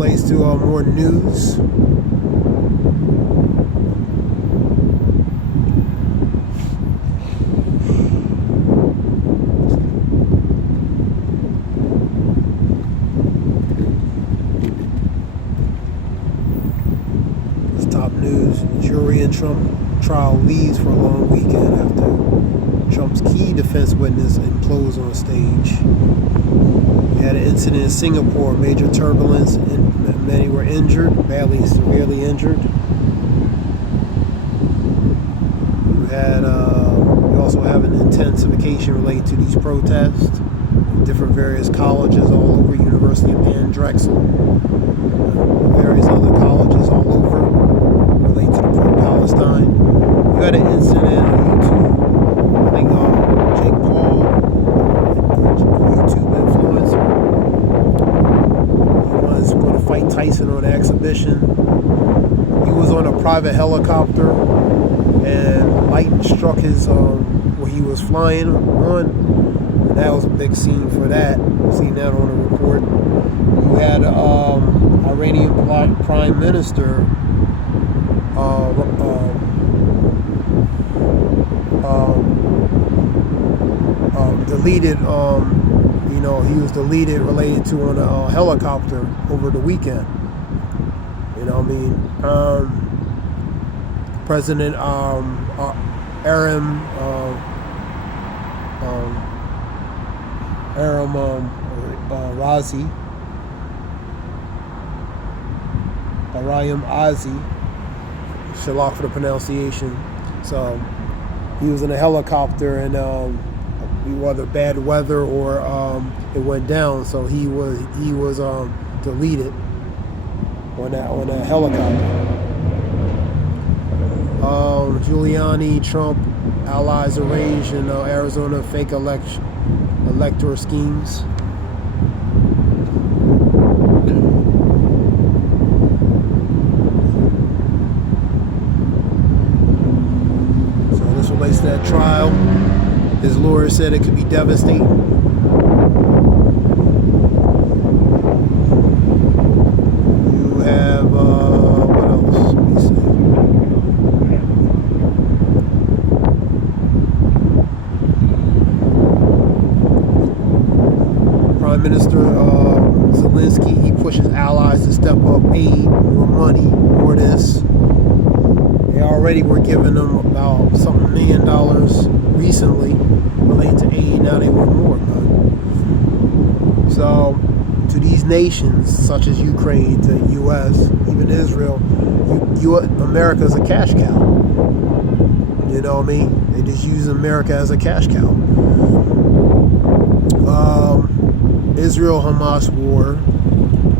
relates to more news. This top news: jury in Trump trial leaves for a long weekend after Trump's key defense witness implodes on stage. We had an incident in Singapore, major turbulence, and many were injured, severely injured. We also have an intensification related to these protests. Different various colleges all over, University of Penn, Drexel, various other colleges all over related to the pro-Palestine. We had an incident on YouTube. I think Jake Paul, YouTube influencer, he was going to fight Tyson on an exhibition. He was on a private helicopter, and lightning struck his where he was flying on. And that was a big scene for that. I've seen that on a report. You had Iranian Prime Minister deleted. He was deleted related to on a helicopter over the weekend. President Aram Azi, Shalak for the pronunciation. So he was in a helicopter, and whether bad weather or it went down, so he was deleted on that helicopter. Giuliani, Trump allies arranged in Arizona fake electoral schemes. So this relates to that trial. His lawyer said it could be devastating. You have what else? Let me see. Prime Minister Zelensky, he pushes allies to step up aid, more money, more this. They already were giving them about something $1 million recently related to aid. Now they want more. So to these nations such as Ukraine, to U.S., even Israel, America is a cash cow. You know what I mean? They just use America as a cash cow. Israel-Hamas war.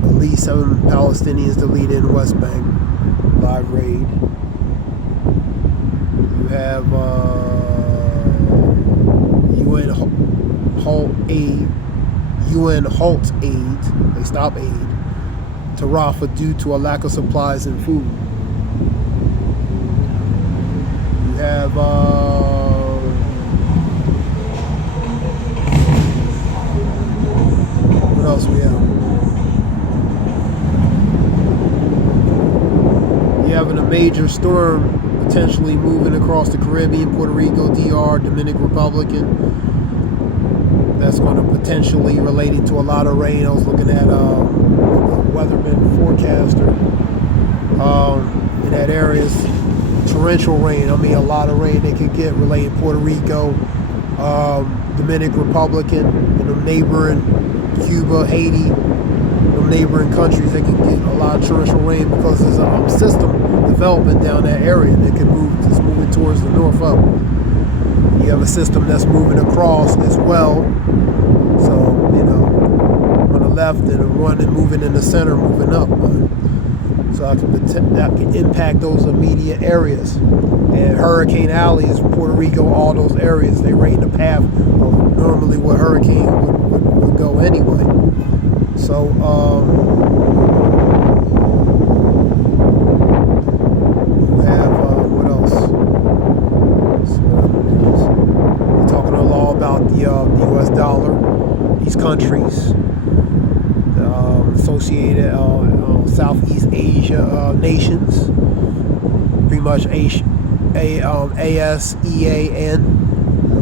At least 7 Palestinians deleted in West Bank. Live raid. You have UN halts aid. They stop aid to Rafah due to a lack of supplies and food. You have what else we have? You having a major storm potentially moving across the Caribbean, Puerto Rico, DR, Dominican Republic. That's going to potentially relating to a lot of rain. I was looking at a weatherman forecaster in that area's torrential rain. I mean, a lot of rain they could get related Puerto Rico, Dominican Republic, and the neighboring Cuba, Haiti, the neighboring countries. They can get a lot of torrential rain because there's a system developing down that area. They can it's moving towards the north up. You have a system that's moving across as well. So, on the left and one and moving in the center, moving up. So that can impact those immediate areas. And Hurricane Alley is Puerto Rico, all those areas. They right in the path of normally where hurricane would go anyway. So, the U.S. dollar. These countries, associated Southeast Asia nations, pretty much ASEAN.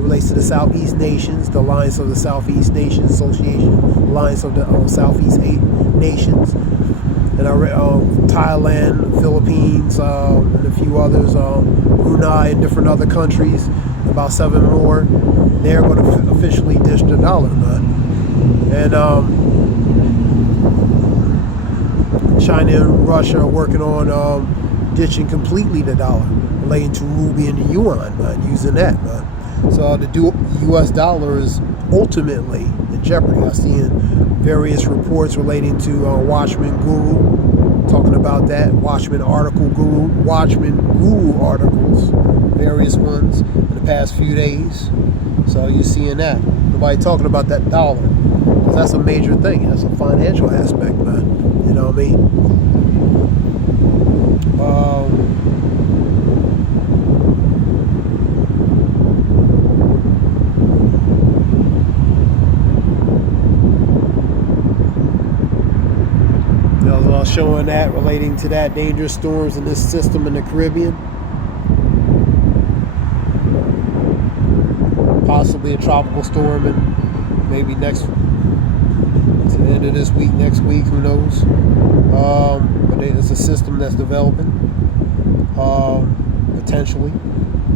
Relates to the Southeast Nations, the Alliance of the Southeast Nations Association, Alliance of the Southeast Nations, and I read Thailand, Philippines, and a few others, Brunei, and different other countries, about 7 more. They're going to officially ditch the dollar, man. And China and Russia are working on ditching completely the dollar, relating to ruble and the yuan, man, using that, man. So the U.S. dollar is ultimately in jeopardy. I've seen various reports relating to Watchman Guru talking about that. Watchman Guru articles, various ones in the past few days. So you're seeing that. Nobody talking about that dollar, because that's a major thing. That's a financial aspect, man. You know what I mean? Showing that, relating to that, dangerous storms in this system in the Caribbean. Possibly a tropical storm, and maybe to the end of this week, next week, who knows? But it's a system that's developing. Potentially.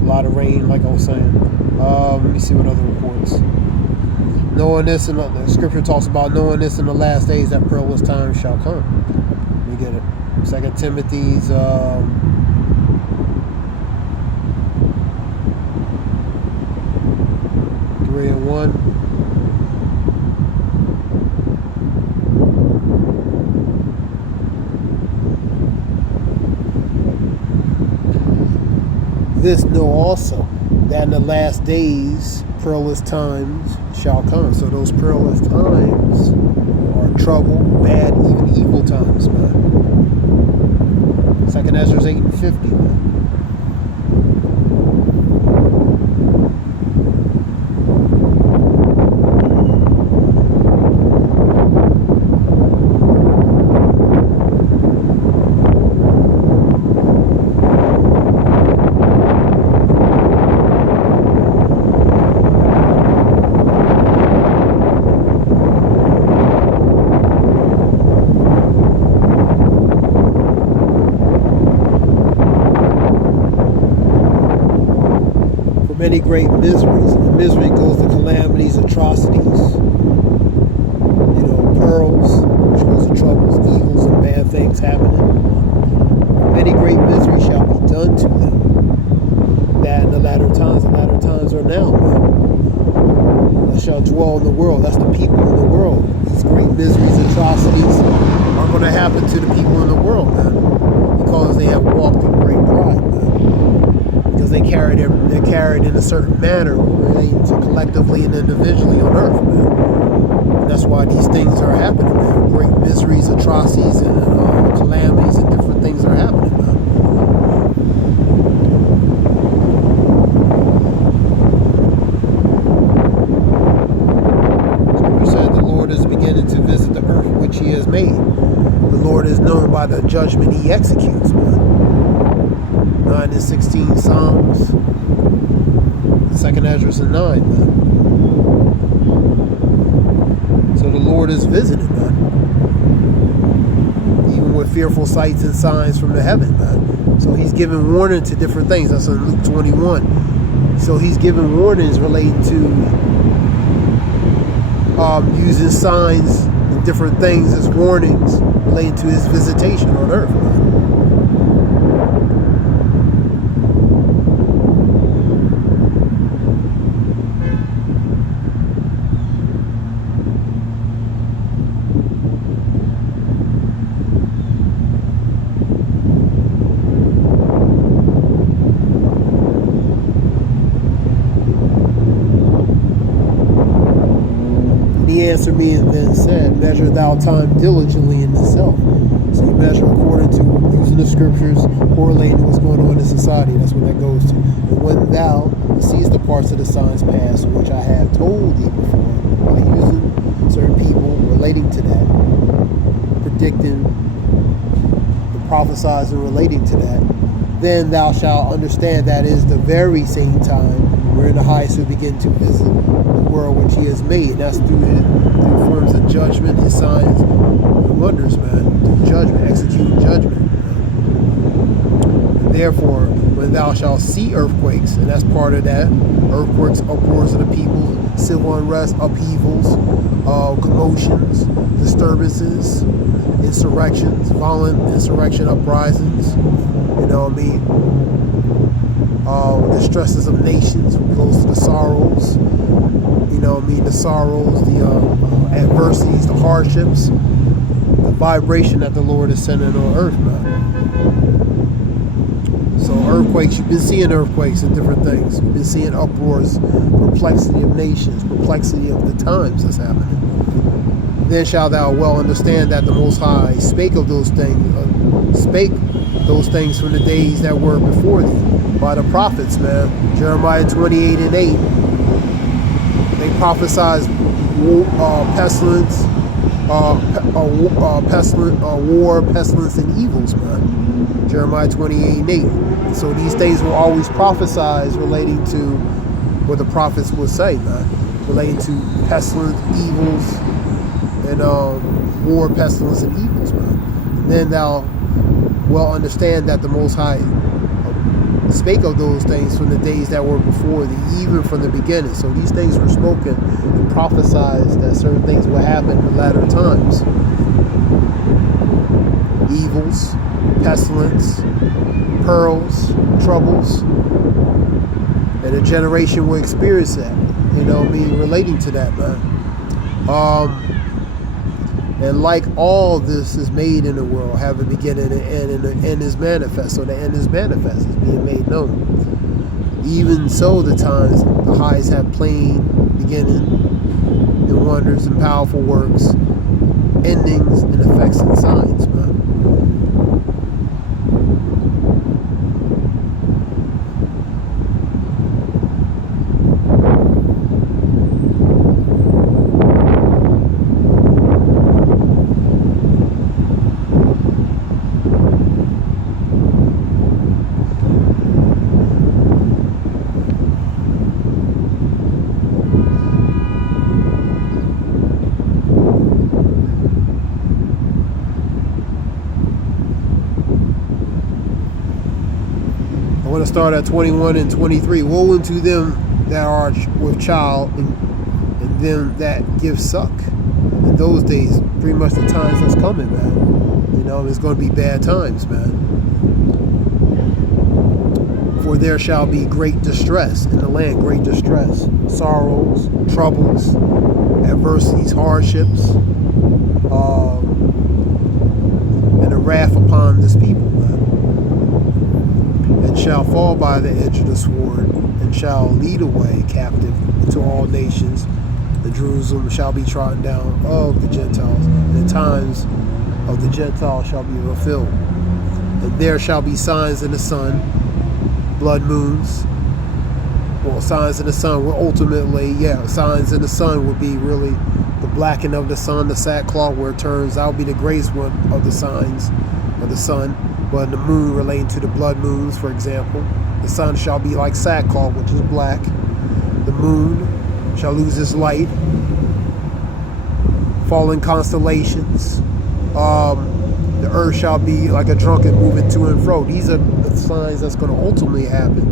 A lot of rain, like I was saying. Let me see what other reports. Knowing this, and the scripture talks about knowing this in the last days, that perilous time shall come. We get it. 2 Timothy's 3:1. This know also that in the last days perilous times shall come. So those perilous times are trouble, bad, even evil times, man. 2 Ezra 8:50, man. Many great miseries. In misery goes the calamities, atrocities, pearls, which goes to troubles, evils, and bad things happening. Many great miseries shall be done to them. That in the latter times are now, man. That shall dwell in the world. That's the people in the world. These great miseries, atrocities are going to happen to the people in the world, man, because they have walked in great pride, man. Because they're carried in a certain manner relating to collectively and individually on earth, man. And that's why these things are happening, man. Great miseries, atrocities, and calamities, and different things are happening, man. Scripture said the Lord is beginning to visit the earth which He has made. The Lord is known by the judgment He executes, man. 9 and 16 Psalms, 2 Ezra and 9, man. So the Lord is visiting, man. Even with fearful sights and signs from the heaven, man. So He's giving warning to different things. That's in Luke 21. So He's giving warnings relating to using signs and different things as warnings relating to His visitation on earth, man. He answered me and then said, measure thou time diligently in itself. So you measure according to using the scriptures, correlating to what's going on in society. That's what that goes to. And when thou seest the parts of the signs past, which I have told thee before, by using certain people relating to that, predicting, the prophesizing relating to that, then thou shalt understand that is the very same time wherein the highest will begin to visit the world which he has made. And that's through forms of judgment, his signs and wonders, man. Through judgment, executing judgment. Therefore, when thou shalt see earthquakes, and that's part of that, earthquakes, uproars of the people, civil unrest, upheavals, commotions, disturbances, insurrections, violent insurrection uprisings, you know what I mean? The stresses of nations, goes to the sorrows, you know what I mean? The sorrows, the adversities, the hardships, the vibration that the Lord is sending on earth, man. So earthquakes, you've been seeing earthquakes and different things. You've been seeing uproars, perplexity of nations, perplexity of the times that's happening. Then shalt thou well understand that the Most High spake those things from the days that were before thee by the prophets, man. Jeremiah 28:8. They prophesied pestilence, war, pestilence, and evils, man. Jeremiah 28:8. So these things were always prophesied relating to what the prophets would say, man. Relating to pestilence, evils, and war, pestilence, and evils, man. And then thou well understand that the Most High spake of those things from the days that were before thee, even from the beginning. So these things were spoken and prophesied that certain things would happen in the latter times. Evils, pestilence, pearls, troubles, and a generation will experience that. You know what I mean? Relating to that, man. And like all this is made in the world, have a beginning and an end, and the end is manifest. So the end is manifest, is being made known. Even so, the times the highest have plain beginning, and wonders and powerful works, endings and effects and signs, man. I want to start at 21 and 23. Woe unto them that are with child and them that give suck. In those days, pretty much the times that's coming, man. You know, it's going to be bad times, man. For there shall be great distress in the land, great distress, sorrows, troubles, adversities, hardships, and a wrath upon this people, man. And shall fall by the edge of the sword, and shall lead away captive into all nations. And Jerusalem shall be trodden down of the Gentiles, and the times of the Gentiles shall be fulfilled. And there shall be signs in the sun, blood moons. Well, signs in the sun will ultimately, signs in the sun would be really the blackening of the sun, the sackcloth, where it turns out be the greatest one of the signs of the sun. But the moon relating to the blood moons, for example. The sun shall be like sackcloth, which is black. The moon shall lose its light. Falling constellations. The earth shall be like a drunkard moving to and fro. These are the signs that's going to ultimately happen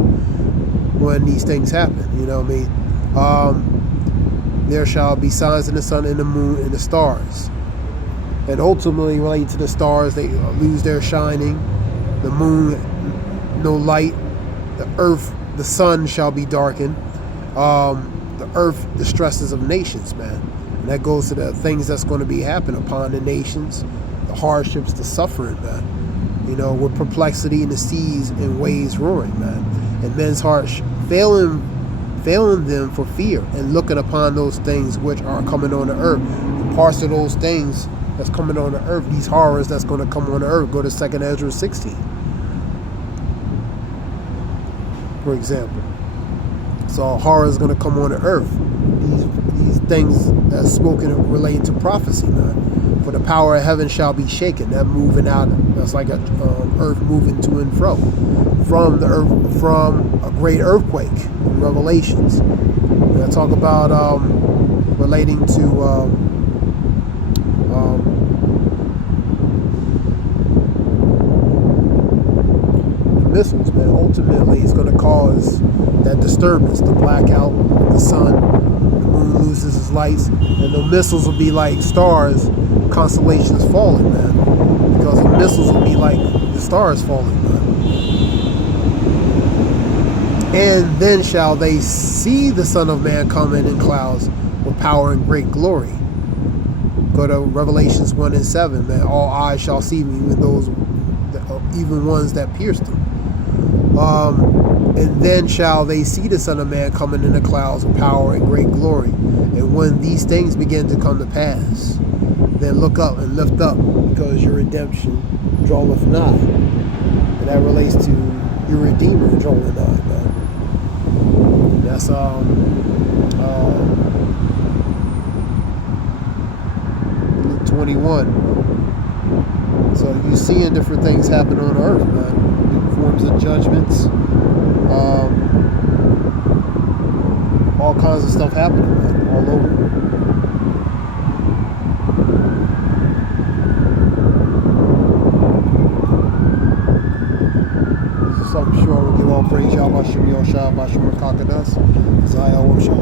when these things happen. You know what I mean? There shall be signs in the sun and the moon and the stars. And ultimately, related to the stars, they lose their shining. The moon, no light. The earth, the sun shall be darkened. The earth, the stresses of nations, man. And that goes to the things that's going to be happening upon the nations, the hardships, the suffering, man. You know, with perplexity in the seas and waves roaring, man. And men's hearts failing them for fear and looking upon those things which are coming on the earth. And parts of those things that's coming on the earth, these horrors that's going to come on the earth. Go to 2nd Ezra 16, for example. So horror is going to come on the earth. These things that's spoken relating to prophecy, man. For the power of heaven shall be shaken. That moving out, that's like a earth moving to and fro from the earth, from a great earthquake. In Revelations. I talk about relating to missiles, man. Ultimately, it's going to cause that disturbance, the blackout, the sun, the moon loses its lights, and the missiles will be like stars, constellations falling, man. Because the missiles will be like the stars falling, man. And then shall they see the Son of Man coming in clouds with power and great glory. Go to Revelations 1 and 7, man. All eyes shall see me, even ones that pierced him. And then shall they see the Son of Man coming in the clouds with power and great glory. And when these things begin to come to pass, then look up and lift up, because your redemption draweth nigh. And that relates to your Redeemer drawing nigh, man. That's Luke 21. So you seeing different things happen on earth, man. Different forms of judgments. All kinds of stuff happening, man, all over. So I'm sure we'll give all praise, Yahweh Shem Yoshua, Bashim Kakadas, Zayah Worship.